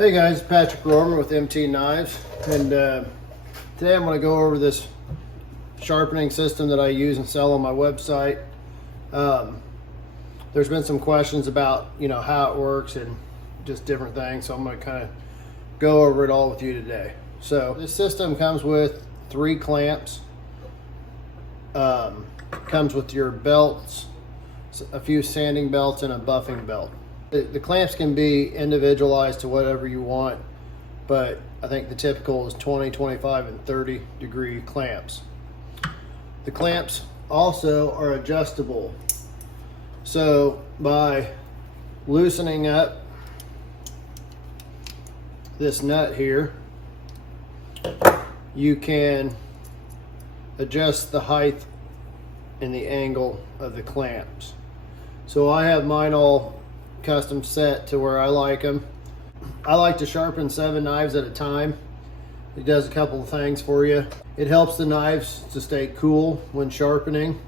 Hey guys, Patrick Rohrman with MT Knives, and today I'm going to go over this sharpening system that I use and sell on my website. There's been some questions about how it works and just different things, so I'm going to kind of go over it all with you today. So this system comes with 3 clamps, comes with your belts, a few sanding belts, and a buffing belt. The clamps can be individualized to whatever you want, but I think the typical is 20, 25, and 30 degree clamps. The clamps also are adjustable. So by loosening up this nut here, you can adjust the height and the angle of the clamps. So I have mine all custom set to where I like them. I like to sharpen 7 knives at a time. It does a couple of things for you. It helps the knives to stay cool when sharpening.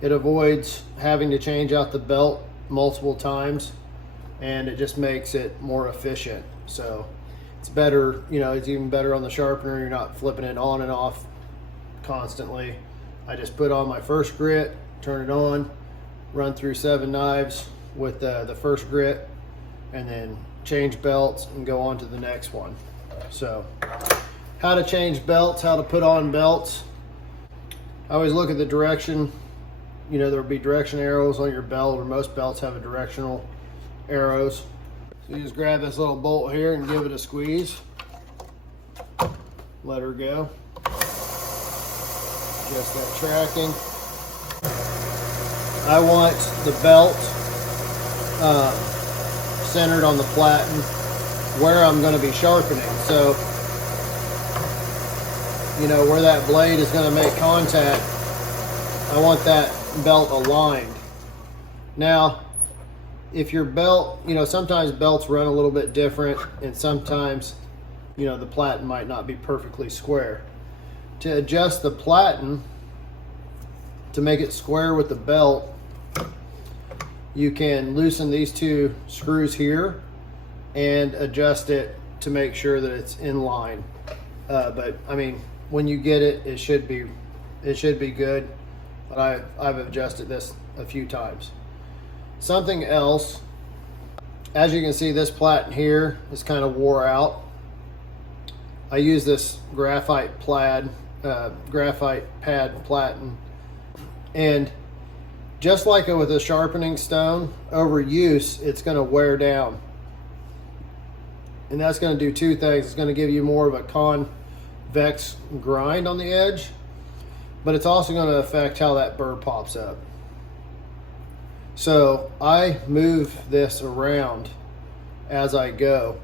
It avoids having to change out the belt multiple times, and it just makes it more efficient. So it's better, it's even better on the sharpener. You're not flipping it on and off constantly. I just put on my first grit, turn it on, run through 7 knives with the first grit, and then change belts and go on to the next one. So how to change belts, how to put on belts. I always look at the direction. There'll be direction arrows on your belt, or most belts have a directional arrows. So you just grab this little bolt here and give it a squeeze. Let her go. Adjust that tracking. I want the belt centered on the platen where I'm going to be sharpening. So, where that blade is going to make contact, I want that belt aligned. Now, if your belt, sometimes belts run a little bit different, and sometimes, the platen might not be perfectly square. To adjust the platen to make it square with the belt, you can loosen these 2 screws here and adjust it to make sure that it's in line. But I mean, when you get it, it should be good. But I've adjusted this a few times. Something else, as you can see, this platen here is kind of wore out. I use this graphite pad platen, and just like with a sharpening stone, overuse, it's going to wear down. And that's going to do 2 things. It's going to give you more of a convex grind on the edge, but it's also going to affect how that burr pops up. So I move this around as I go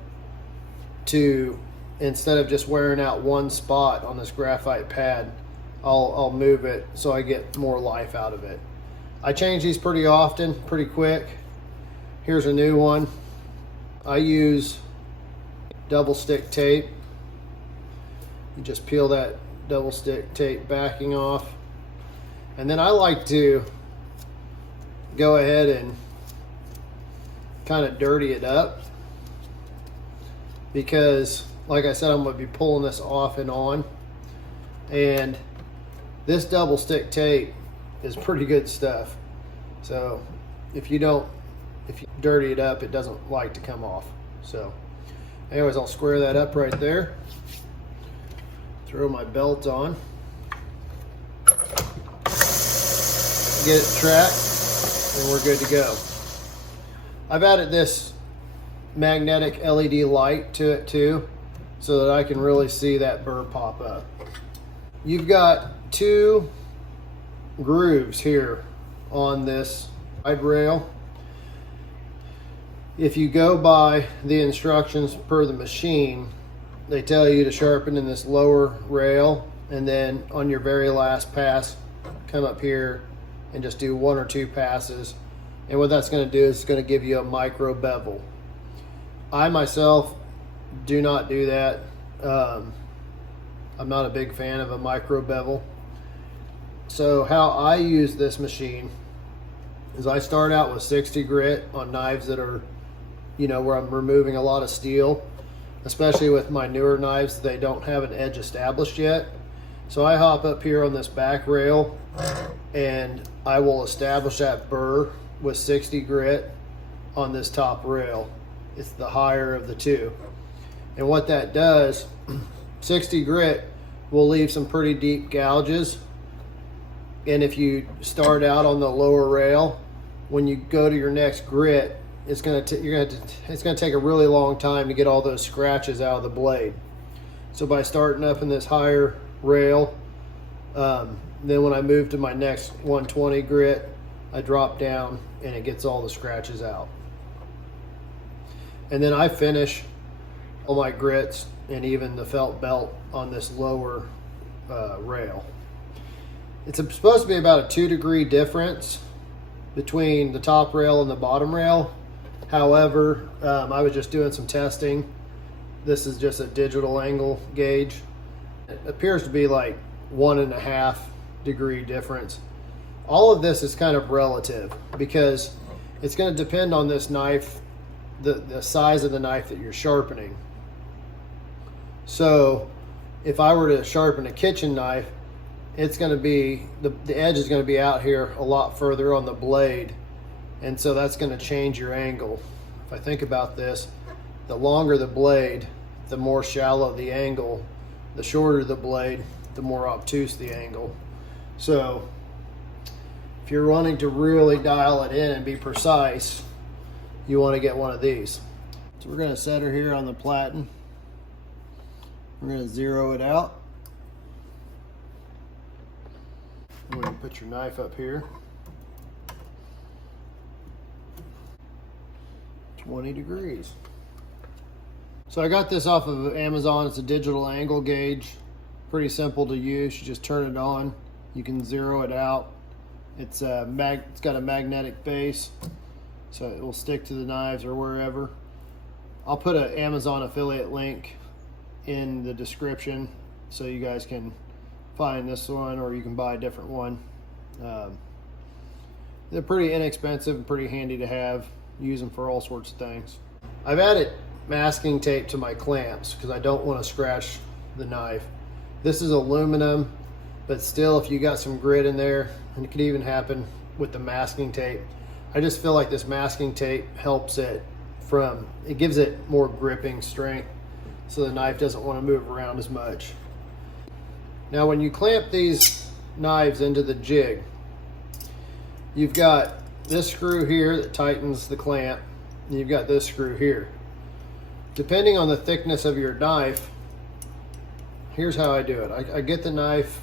to, instead of just wearing out one spot on this graphite pad, I'll move it so I get more life out of it. I change these pretty often, pretty quick. Here's a new one. I use double stick tape. You just peel that double stick tape backing off. And then I like to go ahead and kind of dirty it up, because like I said, I'm going to be pulling this off and on. And this double stick tape is pretty good stuff. So if you dirty it up, it doesn't like to come off. So anyways, I'll square that up right there. Throw my belt on. Get it tracked, and we're good to go. I've added this magnetic LED light to it too, so that I can really see that burr pop up. You've got 2 grooves here on this guide rail. If you go by the instructions per the machine, they tell you to sharpen in this lower rail, and then on your very last pass, come up here and just do 1 or 2 passes. And what that's going to do is it's going to give you a micro bevel. I myself do not do that. I'm not a big fan of a micro bevel. So how I use this machine is I start out with 60 grit on knives that are, where I'm removing a lot of steel. especially with my newer knives, they don't have an edge established yet. So I hop up here on this back rail and I will establish that burr with 60 grit on this top rail. It's the higher of the two. And what that does, 60 grit will leave some pretty deep gouges. And if you start out on the lower rail, when you go to your next grit, it's gonna take a really long time to get all those scratches out of the blade. So by starting up in this higher rail, then when I move to my next 120 grit, I drop down and it gets all the scratches out. And then I finish all my grits and even the felt belt on this lower rail. It's supposed to be about a 2-degree difference between the top rail and the bottom rail. However, I was just doing some testing. This is just a digital angle gauge. It appears to be like 1.5 degree difference. All of this is kind of relative because it's going to depend on this knife, the size of the knife that you're sharpening. So if I were to sharpen a kitchen knife, it's going to be, the edge is going to be out here a lot further on the blade. And so that's going to change your angle. If I think about this, the longer the blade, the more shallow the angle. The shorter the blade, the more obtuse the angle. So if you're wanting to really dial it in and be precise, you want to get one of these. So we're going to set her here on the Platen. We're going to zero it out. I'm going to put your knife up here. 20 degrees. So I got this off of Amazon. It's a digital angle gauge. Pretty simple to use. You just turn it on. You can zero it out. It's got a magnetic base, so it will stick to the knives or wherever. I'll put an Amazon affiliate link in the description so you guys can find this one, or you can buy a different one. They're pretty inexpensive and pretty handy to have. Use them for all sorts of things. I've added masking tape to my clamps because I don't want to scratch the knife. This is aluminum, but still, if you got some grit in there, and it could even happen with the masking tape, I just feel like this masking tape helps it gives it more gripping strength so the knife doesn't want to move around as much. Now when you clamp these knives into the jig, you've got this screw here that tightens the clamp, and you've got this screw here. Depending on the thickness of your knife, here's how I do it. I get the knife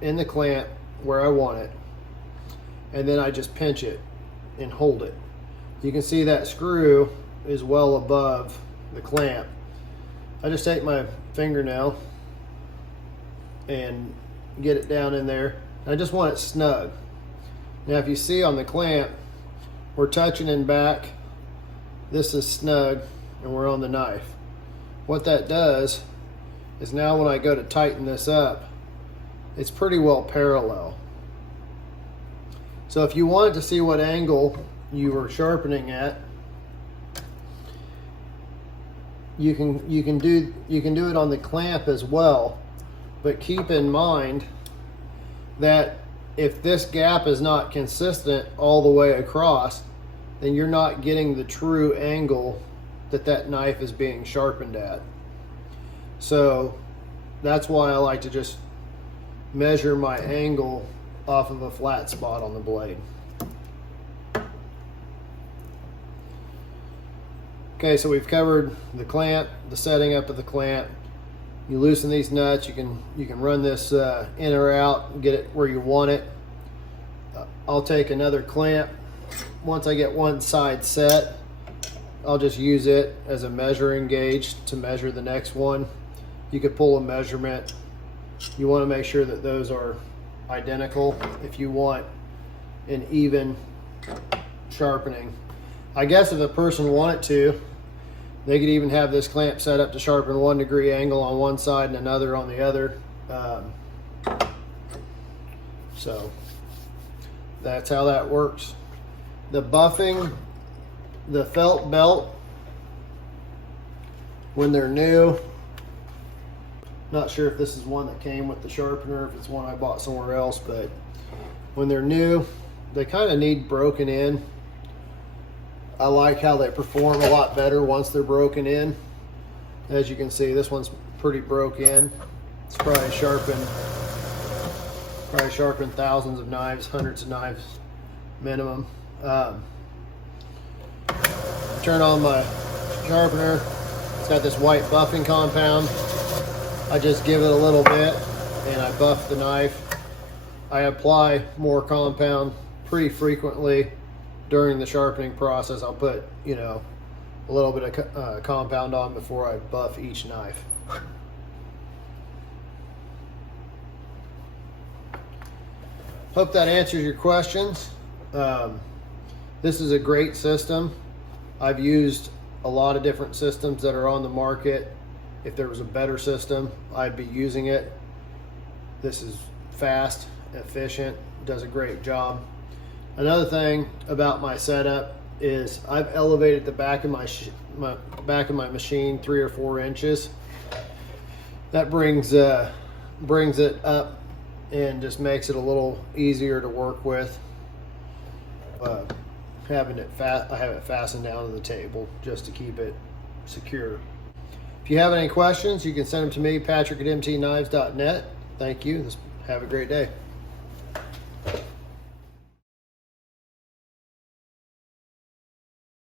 in the clamp where I want it, and then I just pinch it and hold it. You can see that screw is well above the clamp. I just take my fingernail and get it down in there. I just want it snug. Now if you see on the clamp, we're touching in back. This is snug and we're on the knife. What that does is now when I go to tighten this up, it's pretty well parallel. So if you wanted to see what angle you were sharpening at, you can do it on the clamp as well, but keep in mind that if this gap is not consistent all the way across, then you're not getting the true angle that knife is being sharpened at. So that's why I like to just measure my angle off of a flat spot on the blade. Okay, so we've covered the clamp, the setting up of the clamp. You loosen these nuts, you can run this in or out and get it where you want it. I'll take another clamp. Once I get one side set, I'll just use it as a measuring gauge to measure the next one. You could pull a measurement. You want to make sure that those are identical if you want an even sharpening. I guess if a person wanted to, they could even have this clamp set up to sharpen 1 degree angle on one side and another on the other. So that's how that works. The buffing, the felt belt when they're new. Not sure if this is one that came with the sharpener, if it's one I bought somewhere else, but when they're new, they kind of need broken in. I like how they perform a lot better once they're broken in. As you can see, this one's pretty broke in. It's probably sharpened thousands of knives, hundreds of knives minimum. Turn on my sharpener. It's got this white buffing compound. I just give it a little bit and I buff the knife. I apply more compound pretty frequently during the sharpening process. I'll put, you know, a little bit of compound on before I buff each knife. Hope that answers your questions. This is a great system. I've used a lot of different systems that are on the market. If there was a better system, I'd be using it. This is fast, efficient, does a great job. Another thing about my setup is I've elevated the back of my machine 3 or 4 inches. That brings it up and just makes it a little easier to work with. I have it fastened down to the table just to keep it secure. If you have any questions, you can send them to me, Patrick@mtknives.net. Thank you. Have a great day.